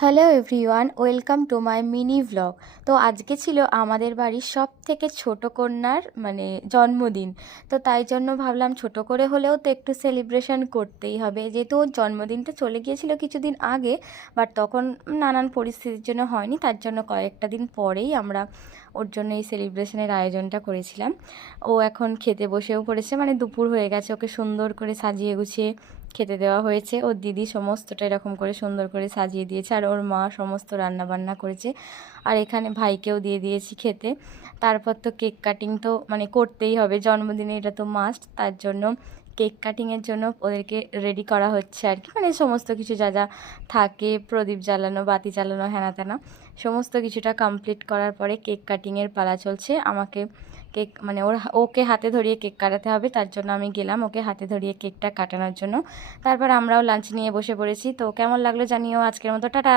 Hello everyone, welcome to my mini vlog. তো আজকে ছিল আমাদের বাড়ির সব থেকে ছোটো কন্যার জন্মদিন। তো তাই জন্য ভাবলাম ছোট করে হলেও তো একটু সেলিব্রেশন করতেই হবে, যেহেতু ওর জন্মদিনটা চলে গিয়েছিল কিছুদিন আগে, বাট তখন নানান পরিস্থিতির জন্য হয়নি, তার জন্য কয়েকটা দিন পরেই আমরা ওর জন্য এই সেলিব্রেশনের আয়োজনটা করেছিলাম। ও এখন খেতে বসেও পড়েছে, দুপুর হয়ে গেছে, ওকে সুন্দর করে সাজিয়ে গুছিয়ে খেতে দেওয়া হয়েছে। ওর দিদি সমস্তটা এরকম করে সুন্দর করে সাজিয়ে দিয়েছে, আর ওর মা সমস্ত রান্না বান্না করেছে। আর এখানে ভাইকেও দিয়ে দিয়েছি খেতে। তারপর তো কেক কাটিং তো করতেই হবে, জন্মদিনে এটা তো মাস্ট। তার জন্য কেক কাটিংয়ের জন্য ওদেরকে রেডি করা হচ্ছে আর কি, সমস্ত কিছু যা যা থাকে, প্রদীপ জ্বালানো, বাতি জ্বালানো, হ্যানা ত্যানা সমস্ত কিছুটা কমপ্লিট করার পরে কেক কাটিংয়ের পালা চলছে। আমাকে কেক ওকে হাতে ধরিয়ে কেক কাটাতে হবে, তার জন্য আমি গেলাম ওকে হাতে ধরিয়ে কেকটা কাটানোর জন্য। তারপর আমরাও লাঞ্চ নিয়ে বসে পড়েছি। তো কেমন লাগলো জানিও। আজকের মতো টাটা।